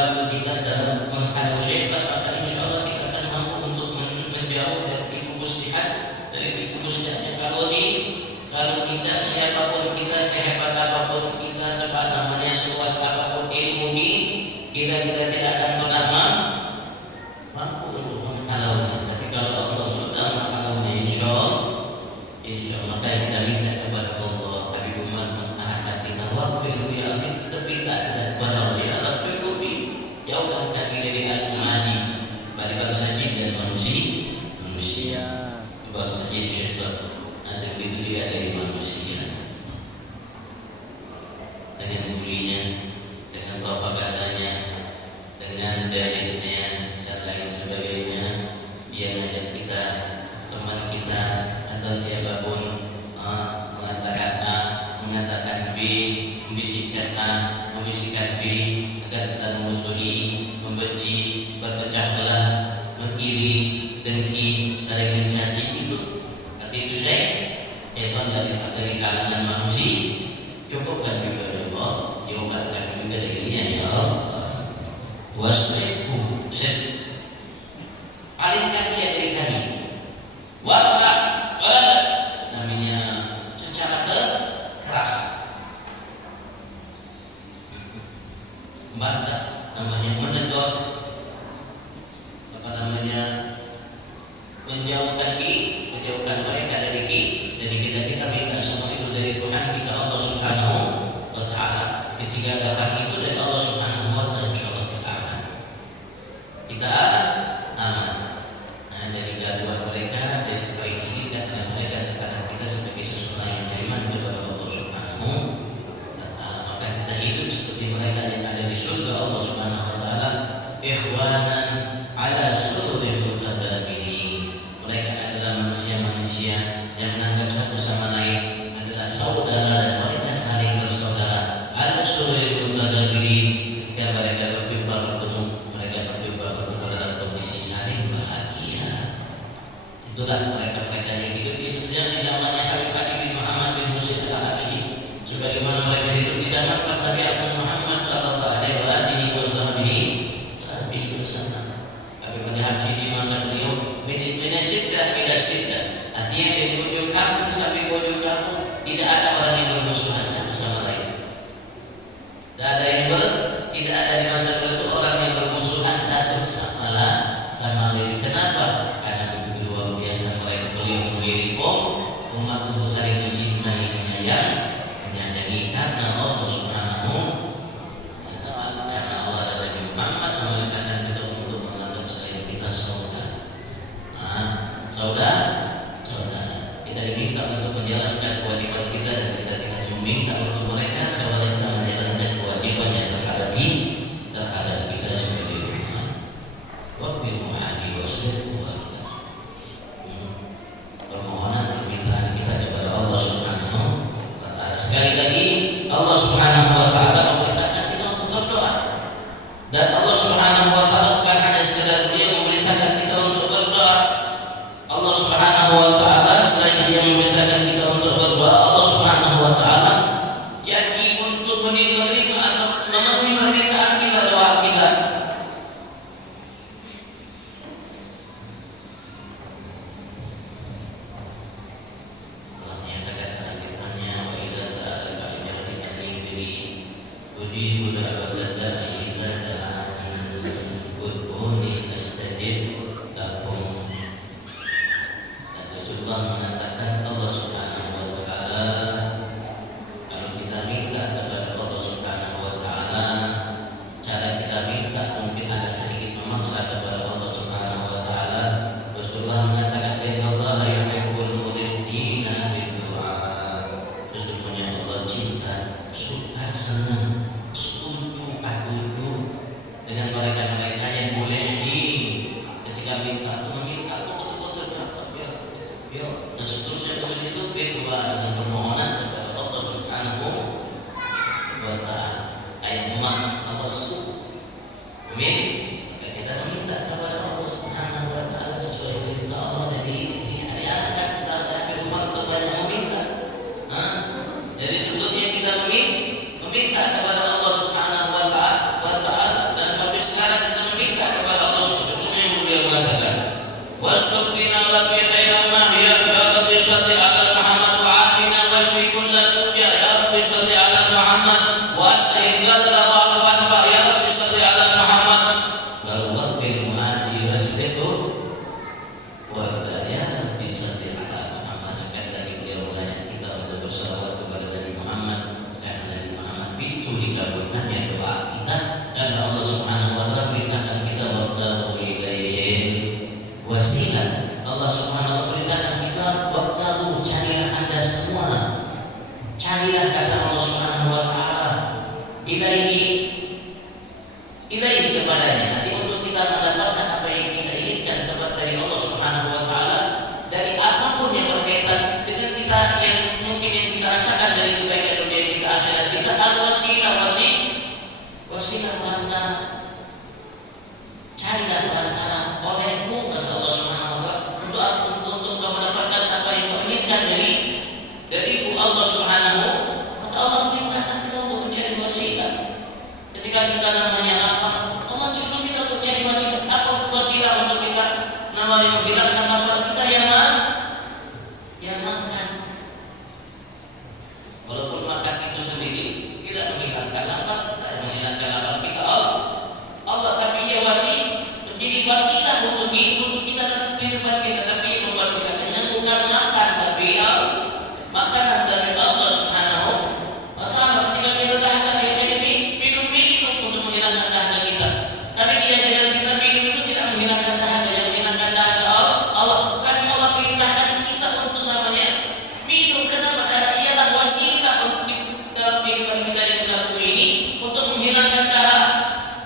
membantu kita dalam menghalau syaitan, maka insya Allah kita akan mampu untuk menjauh dari tipu muslihat, kalau kita siapapun kita, sehebat apapun kita, sepanjangnya seluas apapun ilmu kita tidak akan pernah mampu untuk menghalaunya. Tapi kalau Allah sudah menghalaunya, insya Allah maka kita minta kepada Allah, Habibullah mengarahkan kita, waqfil ya Habib, tapi tak ada kepada Allah, ya Rabbi Kubi, jauhkan kaki dari al-madi, pada bangsa jin dan manusia, bangsa jin syaitan. Ada begitu dia dari manusia, dengan bulinya, dengan propagandanya, dengan dalilnya dan lain sebagainya. Dia ngajak kita, teman kita atau siapapun mengatakan A, mengatakan B, membisikkan A, membisikkan B, agar kita memusuhi, membenci, berpecah belah, mengiri, dengki, saling mencaci. Itu syaitan dari kalangan manusia. Cukupkan juga Allah, jauhkan juga dirinya ya Allah. Wasrifu palingkan dia dari kami. Wala namanya secara keras. Bantah namanya menegur. Menjauhkan mereka dari kita minta semua itu dari Tuhan kita Allah Subhanahu wa Ta'ala. Ketika datang itu dari Allah Subhanahu wa Ta'ala, insyaallah kita aman. Kita aman. Nah, dari gangguan mereka, dari baik ini dan mereka kepada kita sebagai seseorang yang beriman kepada Allah Subhanahu wa Ta'ala. Maka kita hidup seperti mereka yang ada di surga Allah Subhanahu wa Ta'ala, ikhwanan ala sururil mutaqabilin. Mereka adalah manusia-manusia yang menganggap satu sama lain adalah saudara dan mereka saling bersaudara. Ala sururil mutaqabilin, ketika mereka bertemu dalam kondisi saling bahagia. Itulah mereka yang hidup di zamannya Habib Ali bin Muhammad bin Musa al-Habsyi, sebagaimana mereka hidup di zaman Pak Nabi Abu Muhammad sallallahu alaihi wasallam. Habib Ali Habsyi di masa beliau minasyidah, artinya dari pojok kampung sampai pojok kampung tidak ada orang yang bermusuhan satu sama lain. Tidak ada di masa itu orang yang bermusuhan satu sama lain. Kenapa? Karena begitu luar biasa mereka beliau memilih umat untuk saling mencintai, menyayangi karena Allah Subhanahu wa Ta'ala. Karena Allah adalah Muhammad memerintahkan kita untuk menganggap selain kita saudara. Kita diminta untuk menjalankan kewajiban kita dan kita tidak diminta untuk mereka seolah kita menjalankan kewajiban yang terhadap kita sendiri. Wabil mu'adi wasrifu permohonan permintaan kita kepada Allah Subhanahu wa Ta'ala. Sekali lagi Allah Subhanahu wa Ta'ala memerintahkan kita untuk berdoa, dan Allah Subhanahu wa Ta'ala bukan hanya sekedar Dia memerintahkan kita untuk berdoa. Allah Subhanahu wa Ta'ala selain Dia memerintahkan kita untuk berdoa, Allah Subhanahu wa Ta'ala janji untuk menerima atau memenuhi permintaan kita, doa kita. Allah menyatakan dalam firman-Nya, wa idza sa'alaka ibadi anni ujibu da'watad da'i idza da'an ud'uni astajib lakum. Allah mengatakan, Allah Subhanahu wa Ta'ala, kalau kita minta kepada Allah Subhanahu wa Ta'ala, cara kita minta mungkin ada sedikit memaksa kepada Allah Subhanahu wa Ta'ala. Rasulullah mengatakan, inna Allah yuhibbul muridina bid-du'a. Sesungguhnya Allah cinta, suka, senang, setuju, patuh dengan mereka-mereka yang boleh ketika minta dan seterusnya itu berdoa dengan permohonan kepada Allah Subhanahu wa Ta'ala. Ayat emas Allah Amin. Kita meminta kepada Allah Subhanahu wa Ta'ala sesuai perintah Allah. Jadi ini akan kita akan umat banyak meminta. Jadi sebelumnya kita meminta kepada Allah Subhanahu wa Ta'ala dan sampai padanya, hati untuk kita mendapatkan apa yang kita inginkan dapat dari Allah Subhanahu wa taala dari apapun yang berkaitan dengan kita yang mungkin yang kita rasakan dari kebaikan dunia yang kita akhirat. Kita wasilah perantara, carilah perantara olehmu kata Allah Subhanahu wa taala untuk kau mendapatkan apa yang kau inginkan dari Allah Subhanahu wa taala. Allah perintahkan kita untuk mencari wasilah. Ketika kita namanya lapar, Allah suruh kita untuk cari wasilah. Apa wasilah untuk kita namanya menghilangkan lapar kita? Yang makan. Walaupun makan itu sendiri tidak menghilangkan lapar, tidak menghilangkan lapar kita Allah, tapi ia menjadi wasilah untuk kita dalam kehidupan kita. Tapi membuat kita kenyang bukan makan, tapi makanan dari Allah Subhanahu wa taala. Ketika kita dahaga, dia jadi minum untuk menghilangkan dahaga kita. Tapi dia dengan kita minum itu tidak menghilangkan dahaga. Yang menghilangkan dahaga Allah. Tapi Allah perintahkan kita untuk namanya minum. Kenapa? Karena ialah wasilah dalam kehidupan kita di muka bumi ini untuk menghilangkan dahaga.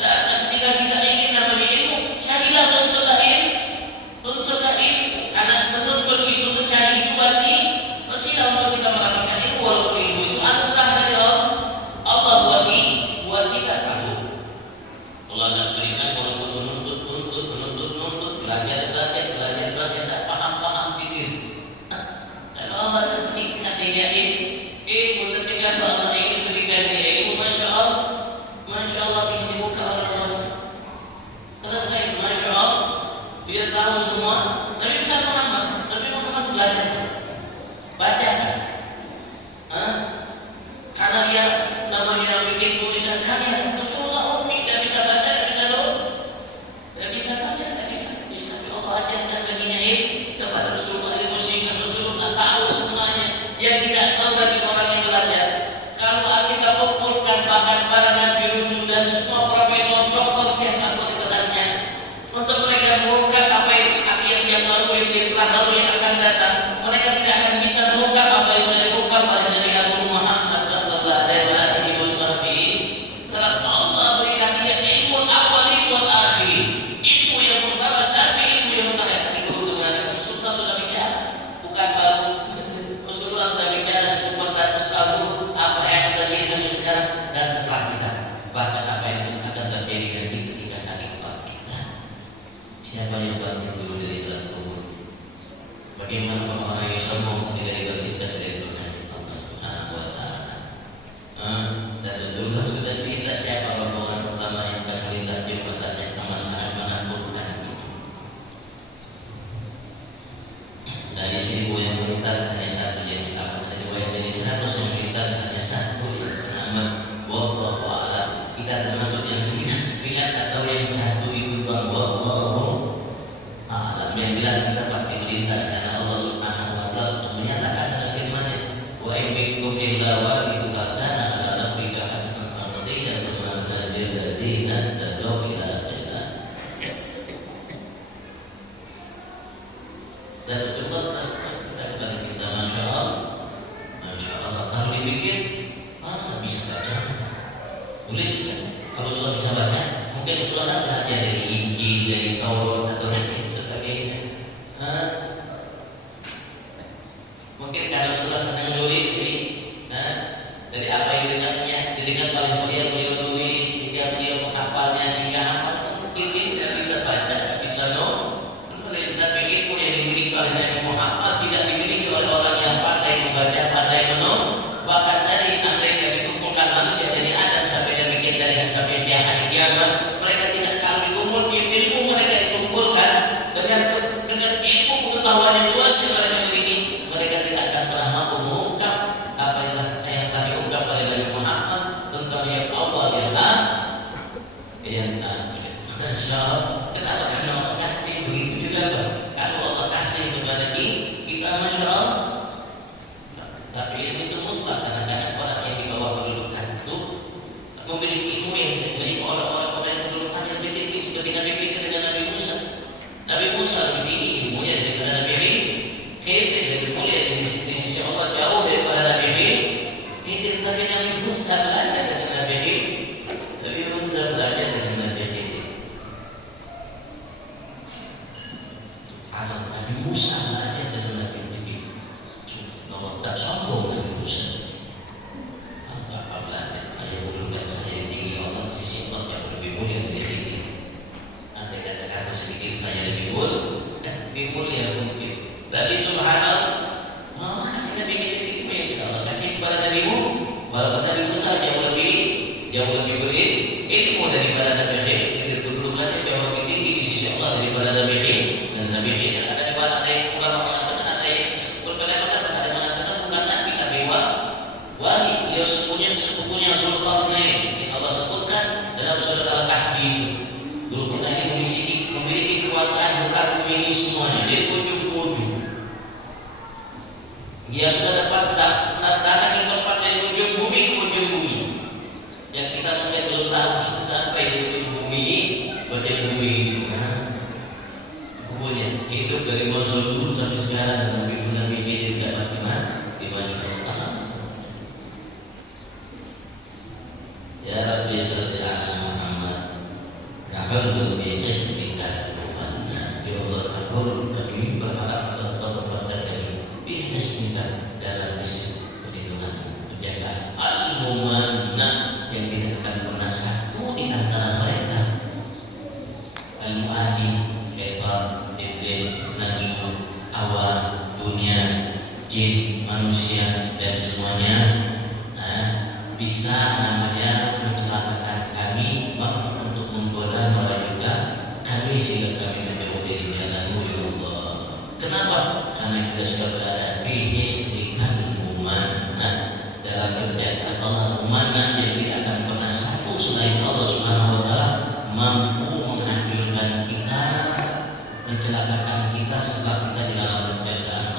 Dan ketika kita ingin namanya ilmu, carilah tuntutlah ilmu. Karena menuntut itu, mencari itu wasilah untuk kita mendapatkan ilmu. Walaupun ilmu itu anugerah dari Allah buat kita. Allah akan berikan walaupun menuntut, belajar, tak paham fikir. Kalau Allah berikan dia ilmu, ketika Allah ingin berikan dia ilmu, masya Allah ingin dibuka oleh Allah. Selesai, masya Allah, dia tahu semua. Nabi Muhammad belajar, baca kan? Karena dia namanya bikin tulisan karya. Rasulullah ummi, tidak bisa baca, tidak bisa baca. Tapi Allah ajarkan baginya ilmu kepada Rasulullah, ilmu sehingga Rasulullah tahu semuanya. Yang tidak tahu bagi orang yang belajar. Kalau kita kumpulkan bahkan para nabi, rasul dan semua profesor, doktor, siapapun itu datangnya untuk mereka mengungkap apa yang lalu, yang telah lalu, yang akan datang, mereka tidak akan bisa mengungkap apa yang sudah diungkap oleh Nabi Muhammad sallallahu alaihi wasallam. Allah berikan dia ilmu awal, ilmu akhir, ilmu yang pertama sampai ilmu yang terakhir. Itu untuk mengatakan sudah bicara, bukan baru. Rasulullah sudah bicara seumur dan selalu apa yang terjadi sampai sekarang dan setelah kita, bahkan apa yang akan terjadi nanti ketika hari kiamat kita. Siapa yang buatnya dulu dari dalam kubur? Bagaimana orang yang sombong ketika dibangkitkan dari Tuhan Allah Subhanahu wa taala? Dan Rasulullah sudah cerita siapa rombongan pertama yang akan melintas di jabatannya kemasan menakutkan itu. Dari 1000 yang melintas hanya satu yang selamat. Dari riwayat dari 100 yang melintas hanya satu yang selamat. Wallahu a'lam. Kita termasuk yang 99 atau yang satu itu bang. Wallahu a'lam. Yang jelas kita pasti melintas karena Allah Subhanahu wa taala untuk menyatakan dalam firman-Nya, wa in minkum illa waridun kana ala rabbika hasban maqdiyan wa najil ladina tadaw ila akhirah. Dan Rasulullah kepada kita, masya Allah, kalau dipikir nggak bisa baca, tulis kan? Kalau sudah bisa baca, mungkin sudah belajar dari Injil, dari Taurat atau lain sebagainya. Mungkin kalau sudah senang nulis dari apa yang didengar oleh beliau tulis, jika beliau menghafalnya sehingga hafal, mungkin tidak bisa baca, tidak bisa nulis. Tapi ilmu yang dimiliki oleh Nabi Muhammad tidak dimiliki oleh orang yang pandai membaca, pandai menulis. Bahkan tadi mereka dikumpulkan manusia dari Adam sampai demikian dari sampai dia hari kiamat, mereka tidak kalau dikumpul ilmu mereka dikumpulkan dengan ilmu pengetahuan yang luas yang mereka miliki, mereka tidak akan pernah mampu mengungkap apa yang telah diungkap oleh Nabi Muhammad tentang yang Allah yang Masya Allah. Kenapa? Karena Allah kasih begitu juga Pak. Kalau Allah kasih kepada kita, Masya Allah. Tapi ilmu itu mutlak. Kadang-kadang orang yang di bawah kedudukan itu memiliki ilmu yang dimiliki oleh orang-orang yang kedudukan yang lebih tinggi, seperti Nabi Khidir dengan Nabi Musa. Nabi Musa lebih tinggi ilmunya daripada Nabi Khidir, lebih mulia di sisi Allah jauh daripada Nabi Khidir. Tapi Nabi Musa belajar dengan Nabi Khidir. Nabi Musa belajar dengan Nabi Khidir. berusaha aja dengan Nabi begitu. Tak sombong Nabi Musa. Apa belajar? Ayah dulu kan saya tinggi Allah sisi Allah yang lebih mulia dari ini. Andai kan sekarang sedikit saya lebih mulia mungkin. Tapi subhanallah, Allah kasih Nabi begitu ya Allah kasih kepada Nabi walaupun Nabi Musa jauh lebih berilmu daripada Nabi Khidir. Kedudukannya jauh lebih tinggi di sisi Allah daripada Nabi Khidir. Dan Nabi Khidir ada yang ulama mengatakan, ada yang berpendapat, ada yang mengatakan bukan Nabi tapi wali. Beliau sepupunya Dzulqarnain yang Allah sebutkan dalam surat Al-Kahfi. Dzulqarnain memiliki kekuasaan bukan memiliki semuanya dari ujung ke ujung. Dia sudah dapat datangi tempat dari ujung bumi ke ujung bumi. Yang kita mungkin belum tahu sampai di ujung bumi, bagian bumi itu. Pokoknya hidup dari masa dulu sampai sekarang Nabi Khidir tidak mati di masa Allah. Ya Rabbi salli ala Muhammad. Nahul bi ismika al-mu'anna. Ya Allah, aku kami berharap kepada kami bi ismika dalam isim perlindungan, penjagaan al-mu'anna yang tidak akan pernah satu di antara mereka. Al-mu'adi, syaitan, iblis, nafsu, hawa, dunia, jin, manusia dan semuanya bisa namanya mencelakakan kami untuk menggoda juga kami sehingga kami menjauh dari jalan-Mu ya Allah. Kenapa? Karena kita sudah berada di istiqan umanah dalam kerjaan Allah umanah yang tidak akan pernah satu selain Allah Subhanahu wa taala mampu menghancurkan kita, mencelakakan kita setelah kita di dalam kerjaan